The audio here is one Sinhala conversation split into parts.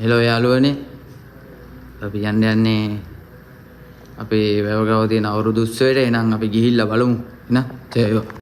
හෙලෝ යාළුවනේ අපි යන්නේ අපේ වැවගාව තියෙන අවුරුදු උත්සවයට. එහෙනම් අපි ගිහිල්ලා බලමු. එහෙනම් ජයවේවා.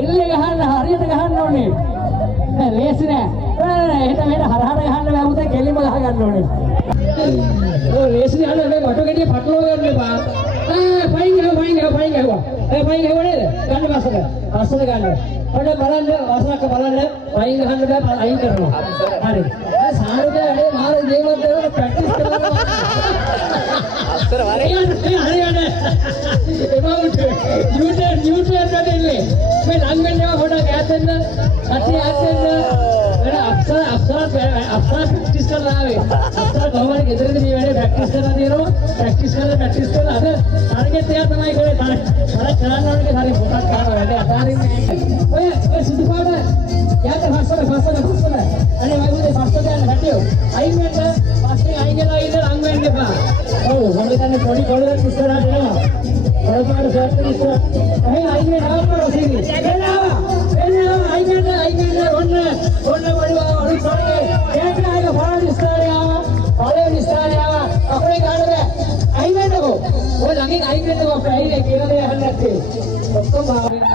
එල්ලේ ගහන්න හරියට ගහන්න ඕනේ. නෑ ලේසි නෑ. නෑ හිත මෙහෙට හරහට ගහන්න බෑ පුතේ කෙලින්ම ගහ ගන්න ඕනේ. ඔය ලේසි නෑ මේ වටු ගෙඩිය පටලව ගන්න එපා. ෆයින් ගහුවා. ෆයින් ගහුවා නේද? ගන්න පස්සට. පස්සට ගන්න. ඔන්න බලන්න වසරක බලන්න ෆයින් ගහන්න බෑ අයින් කරනවා. හරි. සාරුද වැඩේ මාර ජීවත් කරලා ප්‍රැක්ටිස් කරනවා. අත්තර වරේ. හරියට. එබවුට නියුටන් වැඩිල්ලේ. මේ ලංගන්නේව පොඩක් ඈතෙන්න සතිය ඈතෙන්න වෙන අක්ෂර ප්‍රැක්ටිස් කරලා ආවේ. අක්ෂර කොහොමද ගෙදරදී මේ වැඩේ ප්‍රැක්ටිස් කරලා තියෙනවා. ප්‍රැක්ටිස් කරලා අද ටාර්ගෙට් එක තමයි කරේ. තරක් කරන්න ඕනේ හරි පොඩක් කාර වැඩේ අතාරින්නේ. ඔය සුදු පාට යාට පස්සට. අනේ වයිබුදේ පස්සට යන්න හැටියෝ. අයින් වෙන්න පස්සේ අයින් වෙලා ඉඳ ලං වෙන්න එපා. ඔව් මම කියන්නේ පොඩි කොල්ලෙක් ඉස්සරහට එනවා. කොළපාර සර්ට් ඉස්සර. අහේ අයින් වෙන්න ආවම රොසීනි. එනවා අයින් වෙන්න ඔන්න වඩිවා ඔලි පොඩේ. යාට ආයක පාර ඉස්සරහට ආවා. පළවෙනි ඉස්සරහට ආවා. අපේ ගාන බෑ. අයින් වෙන්නකෝ. ඔය ළඟින් අයින් වෙන්නකෝ අපේ අයිනේ කියලා දෙයක් අහන්න නැත්තේ. ඔක්කොම ආවෙන්න.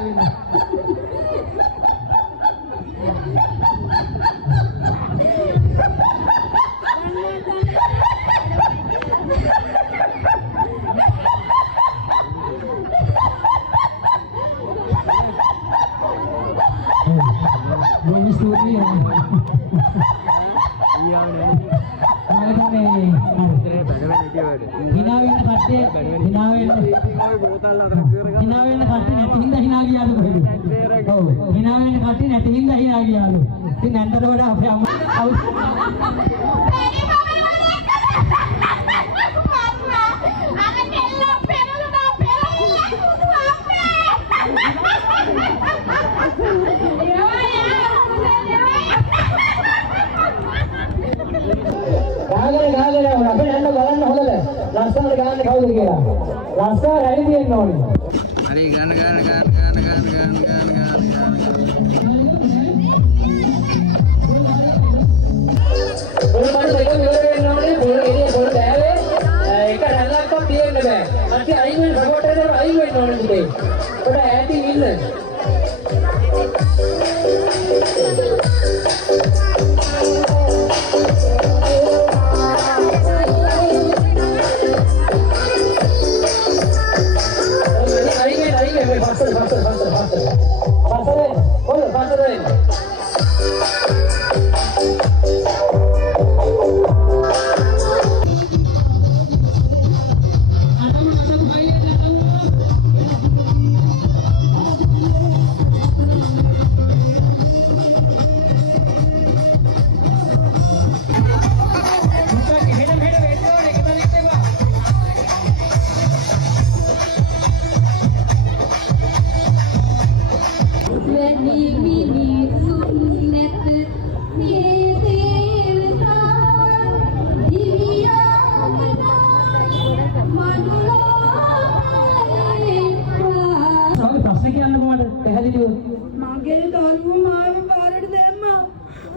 මගේ දරුවෝ මාව පාරට දැම්මා.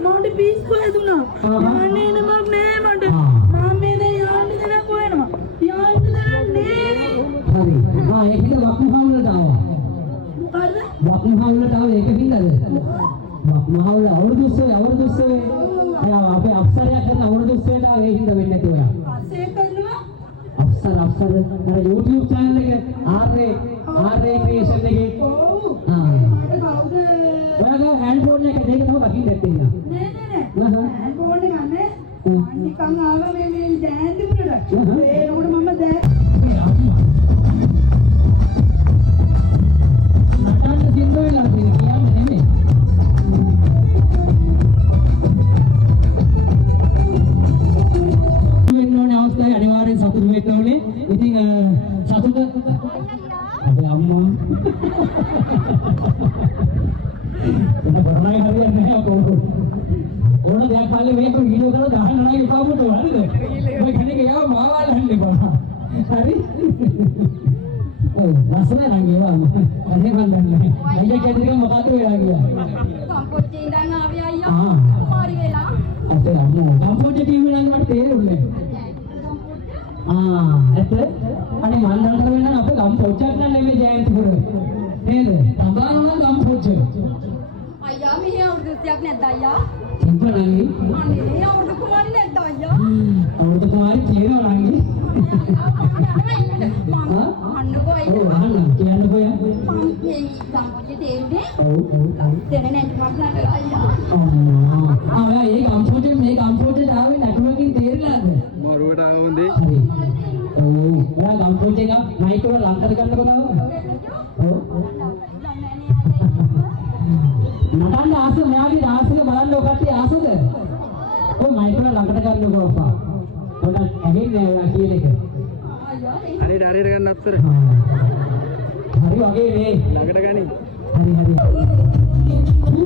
මට පිස්සු හැදුනා. යන්නේ නමක් නෑ මට. මම මේ දැන් යන්න දෙයක් හොයනවා. යන්න දෙයක් නෑ. හරි. ඒකද වක්මහවුලට ආවා. මොකද? වක්මහවුලට ආව ඒකින්ද? වක්මහවුල අවුරුදු උත්සවයේ අපේ අප්සරයක් කරන අවුරුදු උත්සවයට ආවේ හින්දා වෙන්නේ නැති ඔයා. පස්සේ කරනවා. අප්සර අර YouTube channel එක ආරේ ක්‍රියේෂන් එකේ. ඔව්. ආ. මට කවුද? ඔයාගේ හෑන්ඩ්ෆෝන් එක දෙක තමයි දකින්න නැත්තේ නේද? නෑ. ෆෝන් එක නෑ. නිකන් ආවා මේ දැන් තිබුණට. ඒකට මම දැන් නටන්න සින්ද වෙලා තියෙන්නේ කියන්නේ නෙමෙයි. වෙනෝනේ අවස්ථාවේ අනිවාර්යෙන් සතුටු වෙන්න ඕනේ. ඉතින් සතුට අපේ අම්මා එතන බරණයි හරියන්නේ නැහැ කොහොමද? ඕන දෙයක් කාලේ මේක වීඩියෝ කරලා දාන්න නම් එපාවට හරිද? ඔය කෙනෙක් යාව මාවල් හන්නේ බා. හරි? ඔව් රසන නම් ඒවා අනේ බලන්නේ. අයියා කෙනෙක් මොකද වෙලා ගියා? කම්පොච්චේ ඉඳන් ආවේ අයියා. කුමාරි වෙලා. අපේ අම්මා කම්පොච්චේ ටීම් වලින් මට තේරුන්නේ ඇත්ත? අනේ මන් දන්නවා වෙන අපේ කම්පොච්චක් නම් නෙමෙයි ජයන්තිපුර. නේද? තඹාන නම් කම්පොච්චේ. අයියා මෙහි අවුරුදු 30ක් නැද්ද අයියා? තිබ්බනන්නේ. අනේ අවුරුදු කුමාරි නැද්ද අයියා? අවුරුදු කුමාරි කියනවා නංගි. අන්නකෝ අයියා. ඔව් අහන්න කියන්නකෝ යා. මම මේ කම්පොච්චේ තේන්නේ. ඔව්. දෙන්නේ නැත්නම් නටලා අයියා. ඔයා මේ කම්පොච්චේ ආවේ නැටුමකින් තේරිලාද? මරුවට ආව හොඳේ. හරි. ඔයා කම්පොච්චේ එක මයික් වල ලං කර ගන්නකො තාම. ඔව්. නටන්න ආස මෙයාගේ ආසල බලන්න ඔය කට්ටිය ආසද? ඔය මයික් වල ළඟට ගන්නකො අප්පා. පොඩ්ඩක් ඇහෙන්නේ ඔයා කියන එක. හරියට ගන්න අප්සර. හරි වගේ නේ. ළඟට ගනි. හරි.